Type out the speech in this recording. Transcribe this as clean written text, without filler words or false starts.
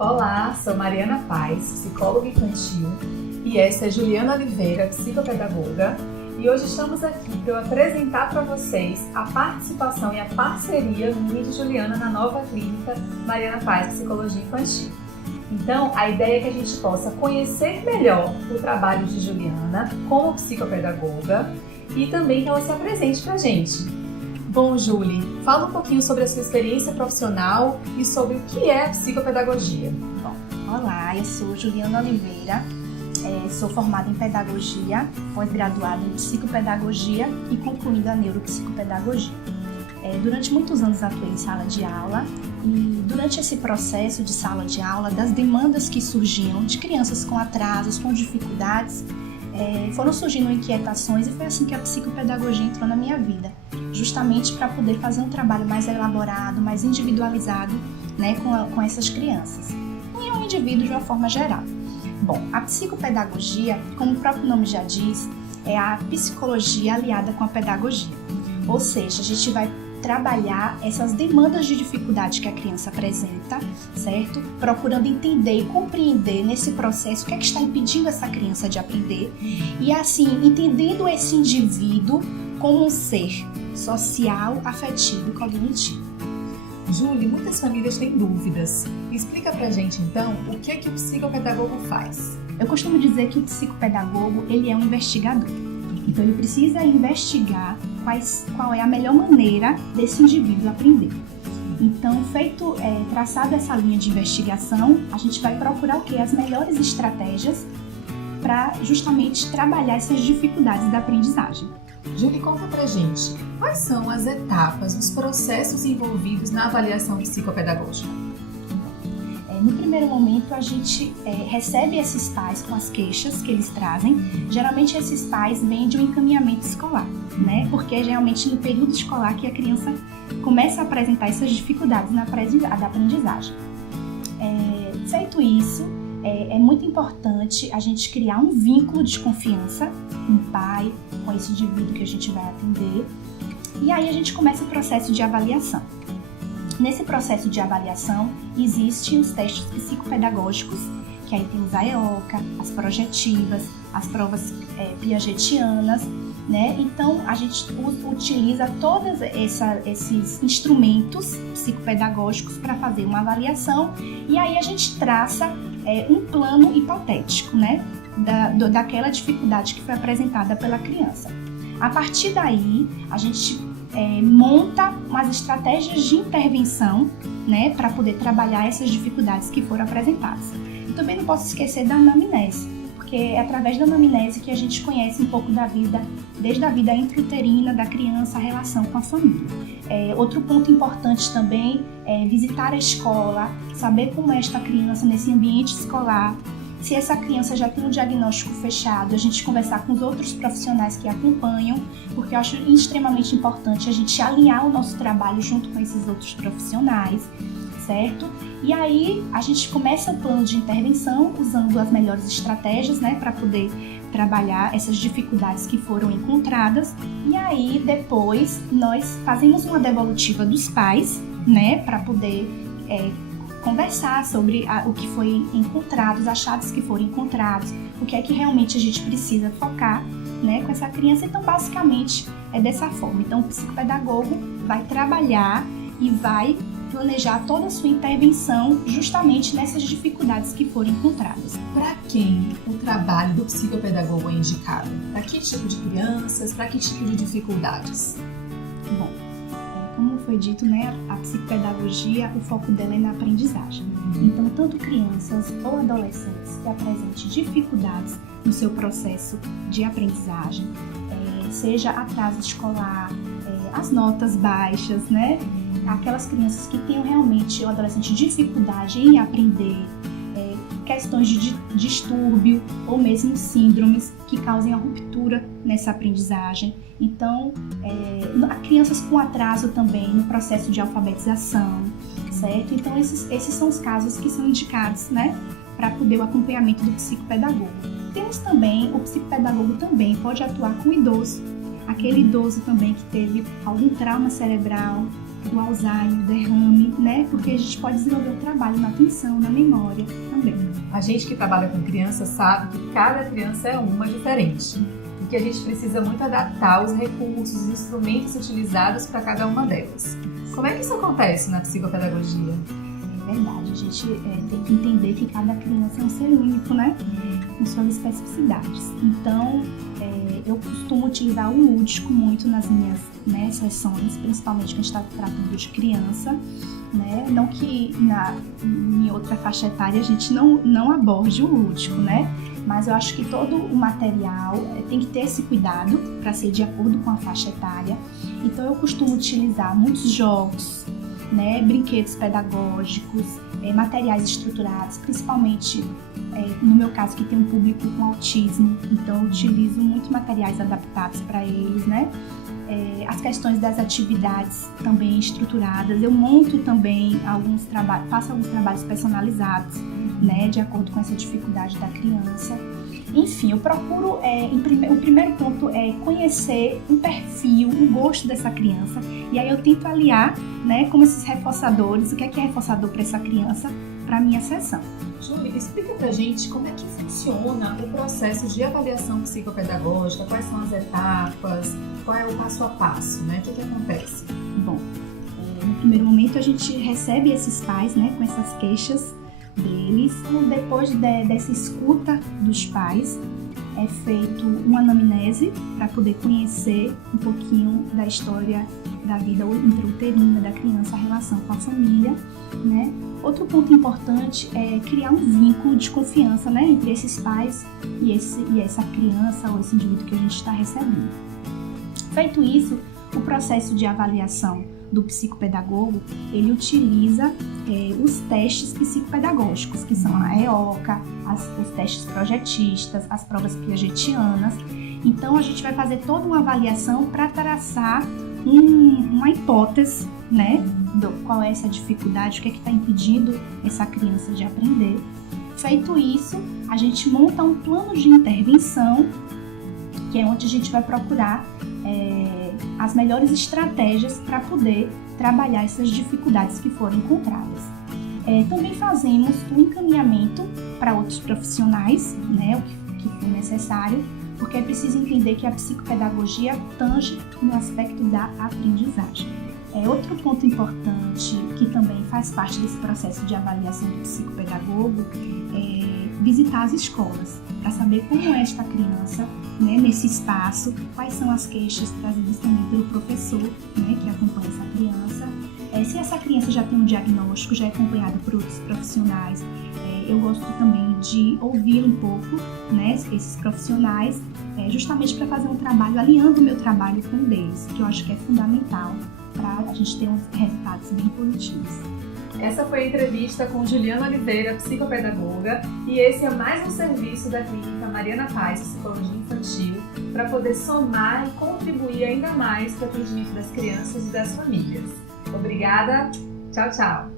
Olá, sou Mariana Paz, psicóloga infantil, e essa é Juliana Oliveira, psicopedagoga, e hoje estamos aqui para eu apresentar para vocês a participação e a parceria minha de Juliana na nova clínica Mariana Paz Psicologia Infantil. Então, a ideia é que a gente possa conhecer melhor o trabalho de Juliana como psicopedagoga e também que ela se apresente para a gente. Bom, Julie, fala um pouquinho sobre a sua experiência profissional e sobre o que é a psicopedagogia. Bom, olá, eu sou Juliana Oliveira, sou formada em pedagogia, pós-graduada em psicopedagogia e concluindo a neuropsicopedagogia. Durante muitos anos atuei em sala de aula e durante esse processo de sala de aula, das demandas que surgiam de crianças com atrasos, com dificuldades, foram surgindo inquietações e foi assim que a psicopedagogia entrou na minha vida, justamente para poder fazer um trabalho mais elaborado, mais individualizado, né, com essas crianças e um indivíduo de uma forma geral. Bom, a psicopedagogia, como o próprio nome já diz, é a psicologia aliada com a pedagogia, ou seja, a gente vai trabalhar essas demandas de dificuldade que a criança apresenta, certo? Procurando entender e compreender nesse processo o que é que está impedindo essa criança de aprender e assim, entendendo esse indivíduo como um ser social, afetivo e cognitivo. Julie, muitas famílias têm dúvidas. Explica pra gente então o que é que o psicopedagogo faz. Eu costumo dizer que o psicopedagogo, ele é um investigador. Então ele precisa investigar qual é a melhor maneira desse indivíduo aprender. Então, traçada essa linha de investigação, a gente vai procurar o quê? As melhores estratégias para justamente trabalhar essas dificuldades da aprendizagem. Julie, conta pra gente, quais são as etapas, os processos envolvidos na avaliação psicopedagógica? No primeiro momento, a gente recebe esses pais com as queixas que eles trazem. Geralmente, esses pais vêm de um encaminhamento escolar, né? Porque é realmente no período escolar que a criança começa a apresentar essas dificuldades da aprendizagem. Feito isso, é muito importante a gente criar um vínculo de confiança com o pai, com esse indivíduo que a gente vai atender. E aí a gente começa o processo de avaliação. Nesse processo de avaliação, existem os testes psicopedagógicos, que aí temos a EOCA, as projetivas, as provas piagetianas, né? Então, a gente utiliza todos esses instrumentos psicopedagógicos para fazer uma avaliação e aí a gente traça um plano hipotético, né? Daquela dificuldade que foi apresentada pela criança. A partir daí, a gente monta umas estratégias de intervenção, né, para poder trabalhar essas dificuldades que foram apresentadas. Eu também não posso esquecer da anamnese, porque é através da anamnese que a gente conhece um pouco da vida, desde a vida intrauterina da criança, a relação com a família. Outro ponto importante também é visitar a escola, saber como é esta criança nesse ambiente escolar. Se essa criança já tem um diagnóstico fechado, a gente conversar com os outros profissionais que acompanham, porque eu acho extremamente importante a gente alinhar o nosso trabalho junto com esses outros profissionais, certo? E aí a gente começa o plano de intervenção usando as melhores estratégias, né, para poder trabalhar essas dificuldades que foram encontradas. E aí depois nós fazemos uma devolutiva dos pais, né, para poder conversar sobre o que foi encontrado, os achados que foram encontrados, o que é que realmente a gente precisa focar, né, com essa criança. Então, basicamente, é dessa forma. Então, o psicopedagogo vai trabalhar e vai planejar toda a sua intervenção justamente nessas dificuldades que foram encontradas. Para quem o trabalho do psicopedagogo é indicado? Para que tipo de crianças? Para que tipo de dificuldades? Bom, como foi dito, né, a psicopedagogia, o foco dela é na aprendizagem. Então, tanto crianças ou adolescentes que apresentem dificuldades no seu processo de aprendizagem, seja atraso escolar, as notas baixas, né, aquelas crianças que tenham realmente, o adolescente, dificuldade em aprender, questões de distúrbio ou mesmo síndromes que causem a ruptura nessa aprendizagem. Então, crianças com atraso também no processo de alfabetização, certo? Então, esses são os casos que são indicados, né, para poder o acompanhamento do psicopedagogo. Temos também, o psicopedagogo também pode atuar com o idoso, aquele idoso também que teve algum trauma cerebral, do Alzheimer, derrame, né? Porque a gente pode desenvolver o trabalho na atenção, na memória também. A gente que trabalha com criança sabe que cada criança é uma diferente e que a gente precisa muito adaptar os recursos e instrumentos utilizados para cada uma delas. Como é que isso acontece na psicopedagogia? É verdade, a gente tem que entender que cada criança é um ser único, né? Com suas especificidades. Então, eu costumo utilizar o lúdico muito nas minhas sessões, principalmente quando a gente está tratando de criança, né? Não que em outra faixa etária a gente não aborde o lúdico, né? Mas eu acho que todo o material tem que ter esse cuidado para ser de acordo com a faixa etária. Então, eu costumo utilizar muitos jogos, né, brinquedos pedagógicos, materiais estruturados, principalmente no meu caso que tem um público com autismo, então eu utilizo muito materiais adaptados para eles, né? As questões das atividades também estruturadas, eu monto também faço alguns trabalhos personalizados, né, de acordo com essa dificuldade da criança. Enfim, eu procuro, o primeiro ponto é conhecer o perfil, o gosto dessa criança, e aí eu tento aliar, né, com esses reforçadores, o que é reforçador para essa criança, para a minha sessão. Júlia, explica pra gente como é que funciona o processo de avaliação psicopedagógica, quais são as etapas, qual é o passo a passo, né? O que acontece? Bom, no primeiro momento a gente recebe esses pais, né, com essas queixas deles. Depois dessa escuta dos pais, é feito uma anamnese para poder conhecer um pouquinho da história da vida intrauterina da criança, a relação com a família, né? Outro ponto importante é criar um vínculo de confiança, né, entre esses pais e essa criança ou esse indivíduo que a gente está recebendo. Feito isso, o processo de avaliação do psicopedagogo, ele utiliza os testes psicopedagógicos, que são a EOCA, os testes projetistas, as provas piagetianas. Então, a gente vai fazer toda uma avaliação para traçar uma hipótese, né, qual é essa dificuldade, o que é que está impedindo essa criança de aprender. Feito isso, a gente monta um plano de intervenção, que é onde a gente vai procurar as melhores estratégias para poder trabalhar essas dificuldades que foram encontradas. Também fazemos o encaminhamento para outros profissionais, né, o que for necessário, porque é preciso entender que a psicopedagogia tange no aspecto da aprendizagem. Outro ponto importante que também faz parte desse processo de avaliação do psicopedagogo é visitar as escolas, para saber como é esta criança, né, nesse espaço, quais são as queixas trazidas também pelo professor, né, que acompanha essa criança. Se essa criança já tem um diagnóstico, já é acompanhada por outros profissionais, eu gosto também de ouvir um pouco, né, esses profissionais, justamente para fazer um trabalho, alinhando o meu trabalho com o deles, que eu acho que é fundamental para a gente ter uns resultados bem positivos. Essa foi a entrevista com Juliana Oliveira, psicopedagoga, e esse é mais um serviço da Clínica Mariana Paz, Psicologia Infantil, para poder somar e contribuir ainda mais para o atendimento das crianças e das famílias. Obrigada, tchau, tchau!